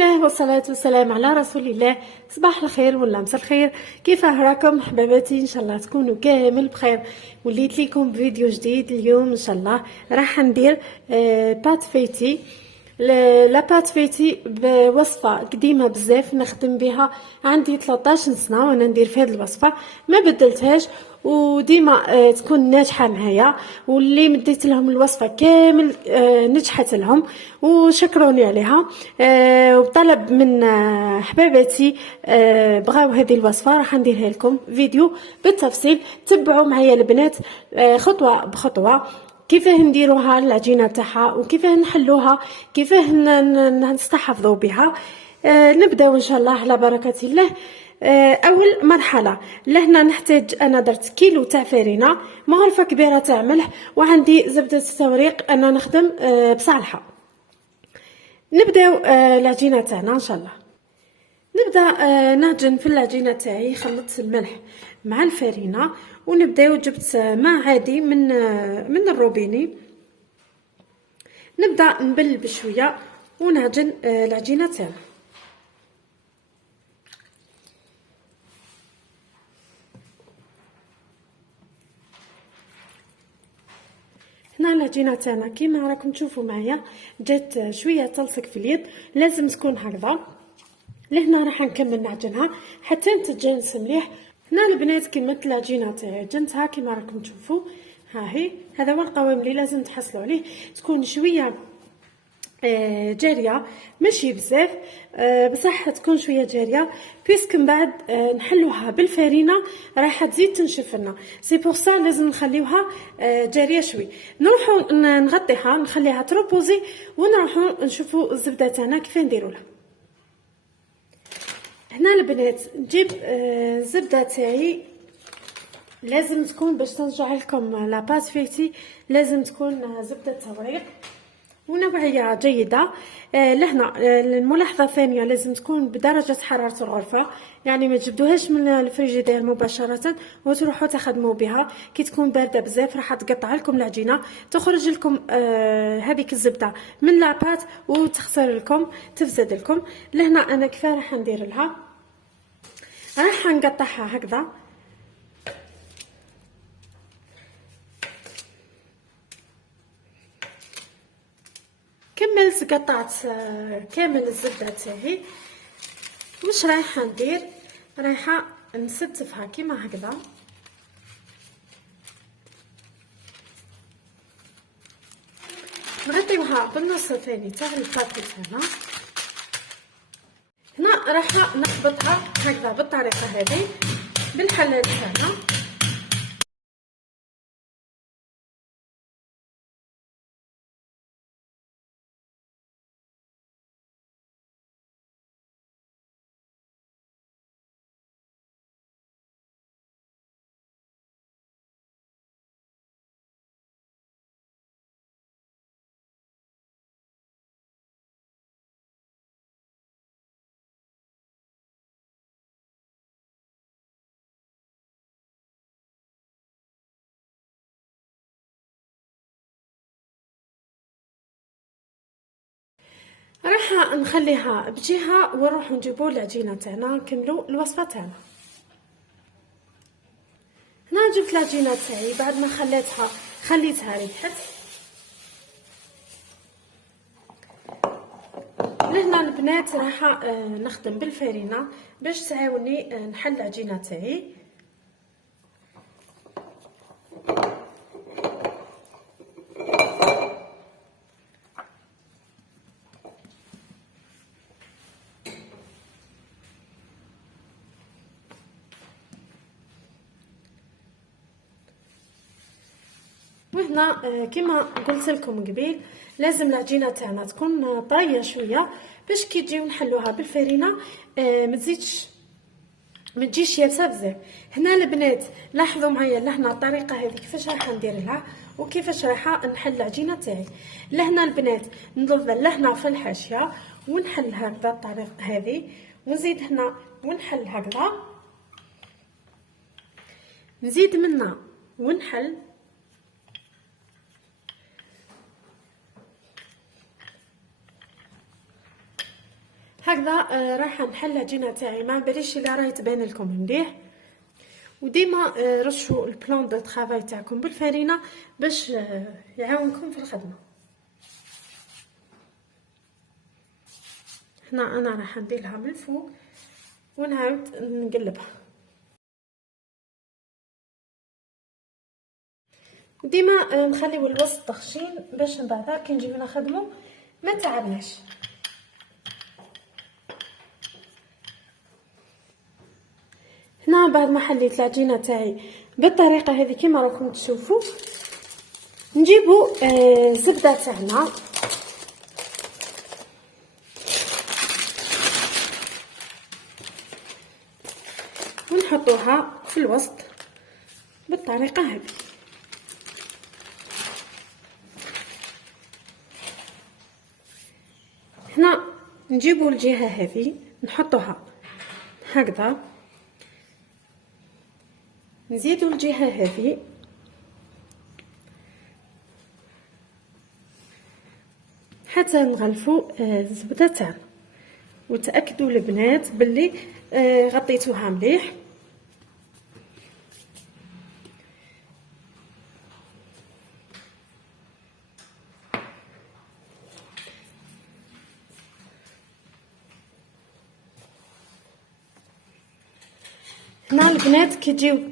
الله والصلاة والسلام على رسول الله. صباح الخير ولا مساء الخير، كيف راكم حباباتي؟ ان شاء الله تكونوا كامل بخير. وليت لكم فيديو جديد اليوم ان شاء الله. راح ندير بات فيتي. لا بات فيتي بوصفه قديمه بزاف نخدم بها، عندي 13 سنه وانا ندير في هذه الوصفه، ما بدلتهاش وديما تكون ناجحه معايا. واللي مديت لهم الوصفه كامل نجحت لهم وشكروني عليها. وطلب من حباباتي بغاو هذه الوصفه، راح نديرها لكم فيديو بالتفصيل. تبعوا معايا البنات خطوه بخطوه كيفاه نديروها العجينه تاعها وكيفاه نحلوها، كيفاه نستحفظوا بها. نبداو ان شاء الله على بركه الله. اول مرحله لهنا نحتاج، انا درت كيلو تاع فرينه، مغرفه كبيره تاع ملح، وعندي زبده التوريق انا نخدم بصالحه. نبداو العجينه تاعنا ان شاء الله. نبدا نعجن في العجينه تاعي. خلطت الملح مع الفرينه ونبداو. جبت ماء عادي من الروبيني، نبدا نبل بشويه ونعجن العجينه تاعنا. هنا العجينه تاعنا كيما راكم تشوفوا معايا جات شويه تلصق في اليد، لازم تكون هكذا. لهنا راح نكمل نعجنها حتى تتجانس مليح. هنا البنات كملت العجينه تاعي، عجنتها كيما راكم تشوفوا. ها هي، هذا هو القوام اللي لازم تحصلوا عليه، تكون شويه جاريه ماشي بزاف، بصح تكون شويه جاريه، بيسك من بعد نحلوها بالفرينه راح تزيد تنشف لنا. سي بور سا لازم نخليوها جاريه شوي. نروحوا نغطيها نخليها تروبوزي ونروحوا نشوفوا الزبده تاعنا كيف نديروا لها. هنا البنات نجيب الزبده تاعي، لازم تكون باش تنجح لكم لا بات فيتي لازم تكون زبده توريق ونوعيه جيده. لهنا الملاحظه الثانيه لازم تكون بدرجه حراره الغرفه، يعني ما تجبدوهاش من الفريجيدير مباشره وتروحوا تخدموا بها. كي تكون بارده بزاف راح تقطع لكم العجينه، تخرج لكم هذيك الزبده من لابات وتخسر لكم، تفسد لكم. لهنا انا كيف راح ندير لها، راح نقطعها هكذا. كملت قطعت كامل الزبده تاعي. واش رايحه ندير؟ رايحه نستفها كيما هكذا، نغطيوها بالنص الثاني تاع الباكيت هنا. هنا رايحه نخبطها هكذا بالطريقه هذه بالحلال تاعنا. راح نخليها بجهه ونروح نجيبوا العجينه تاعنا نكملوا الوصفه تاعنا. هنا جبت العجينه تاعي بعد ما خليتها ريحت. لهنا البنات راح نخدم بالفرينه باش تعاوني نحل العجينه تاعي. وهنا كما قلت لكم قبيل لازم العجينه تاعنا تكون طريه شويه باش كي تجيو نحلوها بالفرينه ما تجيش يابسه بزاف. هنا البنات لاحظوا معايا لهنا الطريقه هذه كيفاش راح ندير لها وكيفاش راح نحل العجينه تاعي. لهنا البنات نضرب لهنا في الحاشيه ونحل هكذا الطريقه هذه، ونزيد هنا ونحل هكذا، نزيد منا ونحل. هكذا راح نحل العجينه تاعي. ما باليش الا راهي تبان لكم مليح. وديما رشوا البلان دو طرافاي تاعكم بالفرينه باش يعاونكم في الخدمه. هنا انا راح نديرها من الفوق ونعاود نقلبها. ديما نخليو الوسط تخشين باش من بعد كي نجيو نخدمو ما تعبناش. هنا بعد ما حليت العجينه تاعي بالطريقه هذه كما راكم تشوفوا، نجيبوا زبده تاعنا ونحطوها في الوسط بالطريقه هذه. هنا نجيبوا الجهه هذه نحطوها هكذا، نزيدوا الجهه هذه حتى نغلفوا الزبده تاعنا. وتاكدوا البنات باللي غطيتوها مليح. هنا البنات كي تجيو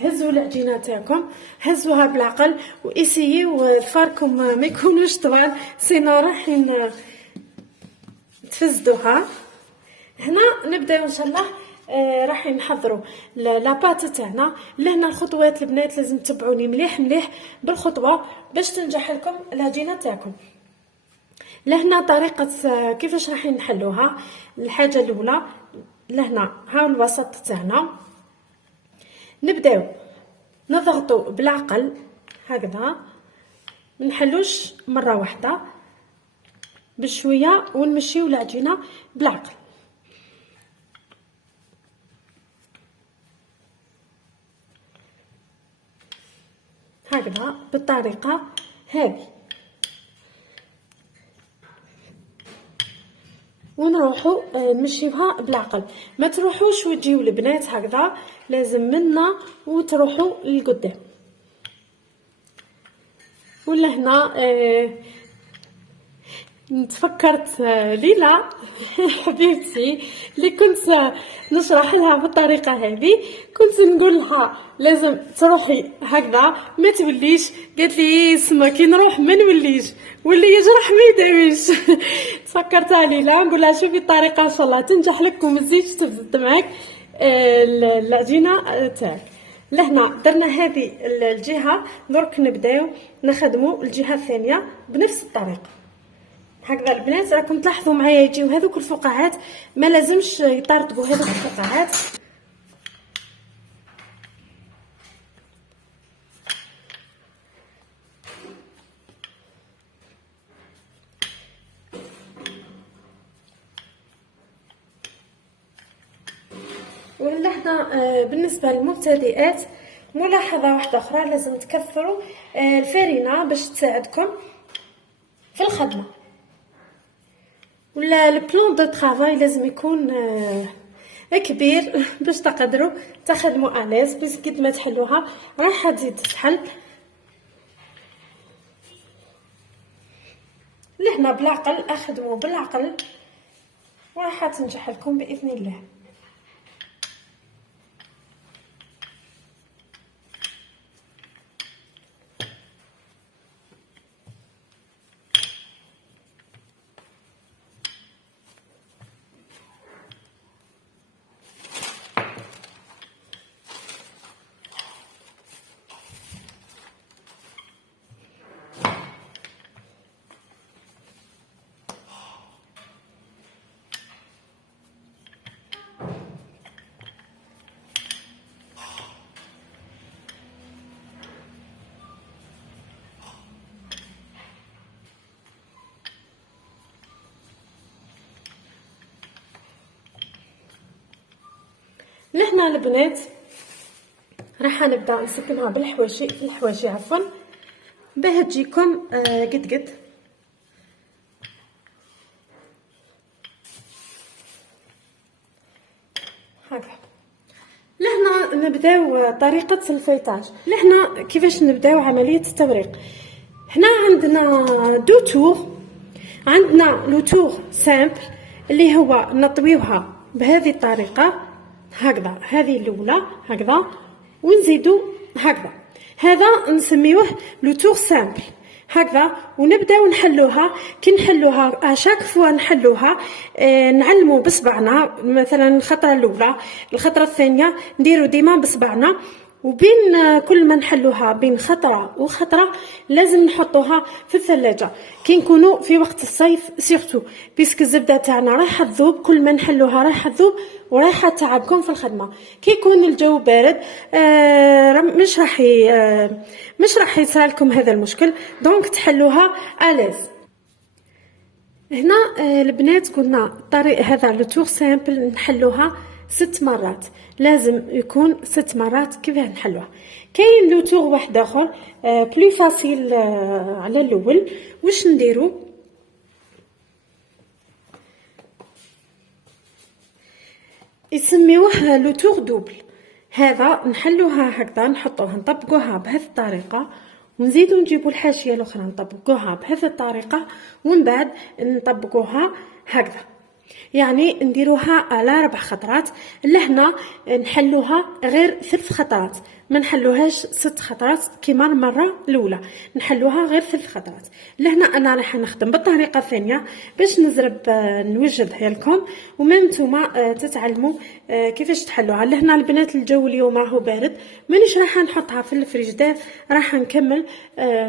تهزوا العجينه تاعكم هزوها بالعقل واسيو ظفاركم ما يكونوش طوال، سينو راح تفزدوها. هنا نبداو ان شاء الله راح نحضروا لاباط تاعنا. لهنا الخطوات البنات لازم تتبعوني مليح مليح بالخطوه باش تنجح لكم العجينه تاعكم. لهنا طريقه كيفاش راح نحلوها. الحاجه الاولى لهنا ها الوسط تاعنا نبداو نضغطوا بالعقل هكذا، ما نحلوش مره واحده بشويه ونمشيو العجينه بالعقل هكذا بالطريقه هذه، ونروحوا نمشيوها بالعقل. ما تروحوش وتجيو البنات هكذا، لازم منا وتروحوا للقدام. ولا هنا تفكرت ليلى حبيبتي اللي كنت نشرح لها بالطريقه هذه، كنت نقول لها لازم تروحي هكذا ما توليش. قالت لي اسمع كي نروح ما نوليش، واللي يجرح ما يداويش. تفكرتها ليلى نقول لها شوفي الطريقه ان شاء الله تنجح لك وما تزيدش تفزد معك العجينه تاعك. لهنا درنا هذه الجهه، درك نبداو نخدموا الجهه الثانيه بنفس الطريقه هكذا. البنات راكم تلاحظوا معايا يجيو هذوك الفقاعات، ما لازمش يطرطقوا هذوك الفقاعات. ولهنا بالنسبه للمبتدئات ملاحظه واحده اخرى، لازم تكثروا الفرينه باش تساعدكم في الخدمه. ولا البلان دو طرافاي لازم يكون كبير باش تقدروا تخدموا اليز، بس قد ما تحلوها راح تزيد تحل. لهنا بالعقل اخدموا بالعقل وراح تنجح لكم باذن الله. لهنا البنات راح نبدا نسكنها بالحواشي عفوا باه تجيكم قد قد. هكذا. لهنا نبداو طريقه الفيطاج. لهنا كيفاش نبداو عمليه التوريق. هنا عندنا دو تور، عندنا لو تور سامبل اللي هو نطويوها بهذه الطريقه هكذا، هذه الاولى هكذا ونزيدو هكذا، هذا نسميوه لو تور سامبل هكذا. ونبداو نحلوها. كي نحلوها اشاك فوا نحلوها نعلمو بصبعنا، مثلا الخطره الاولى الخطره الثانيه نديرو ديما بصبعنا، وبين كل ما نحلوها بين خطره وخطره لازم نحطوها في الثلاجه كي نكونوا في وقت الصيف سيرتو، بيسك الزبده تاعنا رايحه تذوب، كل ما نحلوها رايحه تذوب ورايحه تعبكم في الخدمه. كي يكون الجو بارد مش راح يصير لكم هذا المشكل، دونك تحلوها الاز. هنا البنات قلنا طريق هذا لو تور سامبل نحلوها 6 مرات، لازم يكون 6 مرات. كيف نحلوها؟ كاين لو تور واحد اخر بلو فاسيل على الاول. واش نديرو؟ يسميوه لو تور دوبل. هذا نحلوها هكذا، نحطوها نطبقوها بهذه الطريقه، ونزيدو نجيبو الحاشيه الاخرى نطبقوها بهذه الطريقه، ومن بعد نطبقوها هكذا، يعني نديروها على 4 خطرات. لهنا نحلوها غير 3 خطرات، ما نحلوهاش 6 خطرات كيما المره الاولى، نحلوها غير 3 خطرات. لهنا انا راح نخدم بالطريقه الثانيه باش نزرب نوجدها لكم، وما نتوما تتعلموا كيفاش تحلوها. لهنا البنات الجو اليوم راهو بارد، مانيش راح نحطها في الفريجدير، راح نكمل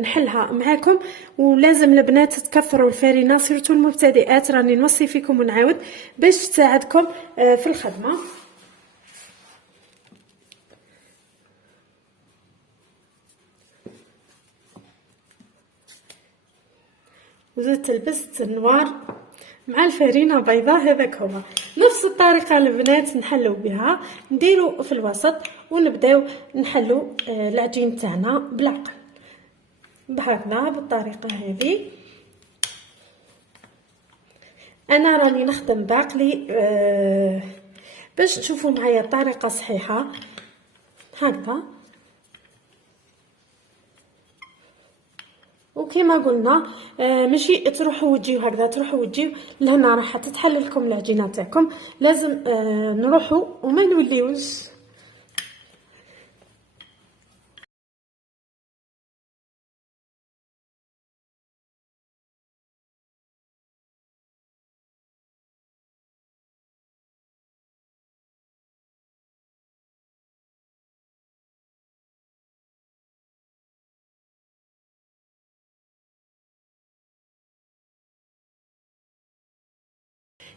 نحلها معاكم. ولازم البنات تكثروا الفرينه، سيرتو المبتدئات، راني نوصي فيكم ونعاود باش تساعدكم في الخدمه. وزدت لبست نوار مع الفرينه بيضاء، هذاك هو نفس الطريقه البنات نحلو بها، نديرو في الوسط ونبداو نحلو العجين تاعنا بالعقل بهكذا بالطريقه هذه. انا راني نخدم بعقلي باش تشوفوا معايا الطريقه صحيحه هكذا. وكما قلنا ماشي تروحوا وتجيو هكذا، تروحوا وتجيو لهنا راح تتحل لكم العجينه تاعكم، لازم نروحوا وما نوليوش.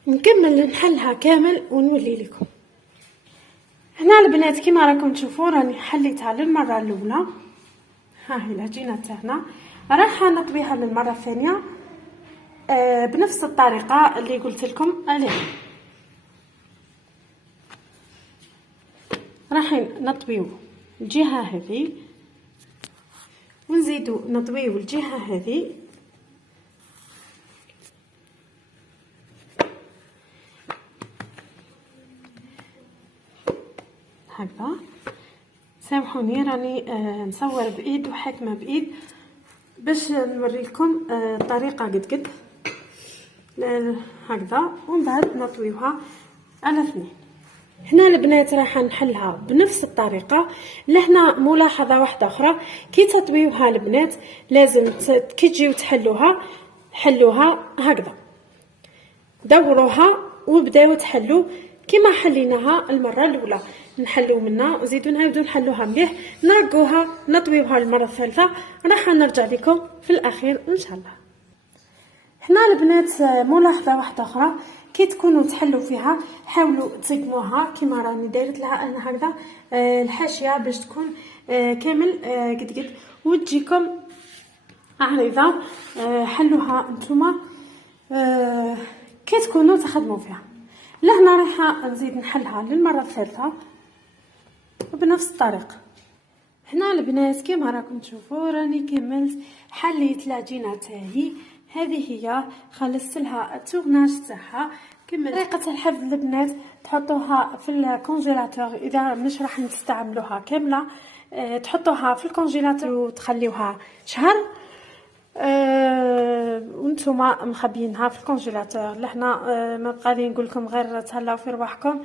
نكمل نحلها كامل ونولي لكم. هنا البنات كما راكم تشوفوا راني حليتها للمره الاولى، ها هي العجينه تاعنا، راح نطويها للمره الثانيه بنفس الطريقه اللي قلت لكم عليها. راح نطويو الجهه هذه ونزيدو نطويو الجهه هذه هكذا. سامحوني راني نصور بايد وحاكمه بايد باش نوريكم الطريقه قد هكذا، ومن بعد نطويوها على 2. هنا البنات راح نحلها بنفس الطريقه. لهنا ملاحظه واحده اخرى، كي تطويوها البنات لازم كي تجيو تحلوها حلوها هكذا، دوروها وبداو تحلوا كما حليناها المره الاولى، نحلو منها وزيدو نعاودو نحلوها مليح، نرقوها نطويوها المره الثالثه، راح نرجع لكم في الاخير ان شاء الله. هنا البنات ملاحظه واحده اخرى، كي تكونوا تحلوا فيها حاولوا تسقموها كما راني دايرت لها انا هكذا الحاشيه باش تكون كامل قد وتجيكم عريضه. حلوها نتوما كي تكونوا تخدموا فيها. لهنا راح نزيد نحلها للمره الثالثه بنفس الطريقه. هنا البنات كما راكم تشوفوا راني كملت حليت العجينه تاعي، هذه هي خلصت لها التورناج تاعها كما طريقه الحفظ البنات تحطوها في الكونجيلاتور اذا مش راح نستعملوها كامله. تحطوها في الكونجيلاتور وتخليوها شهر. وانتوما مخبيينها في الكونجيلاتور. لحنا ما بقى لي نقول لكم غير تهلاو في رواحكم.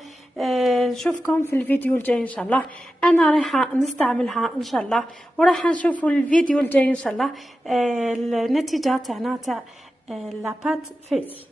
نشوفكم في الفيديو الجاي ان شاء الله. انا رايحه نستعملها ان شاء الله، وراح نشوفوا الفيديو الجاي ان شاء الله النتيجه تاعنا تاع لاباط فيتي.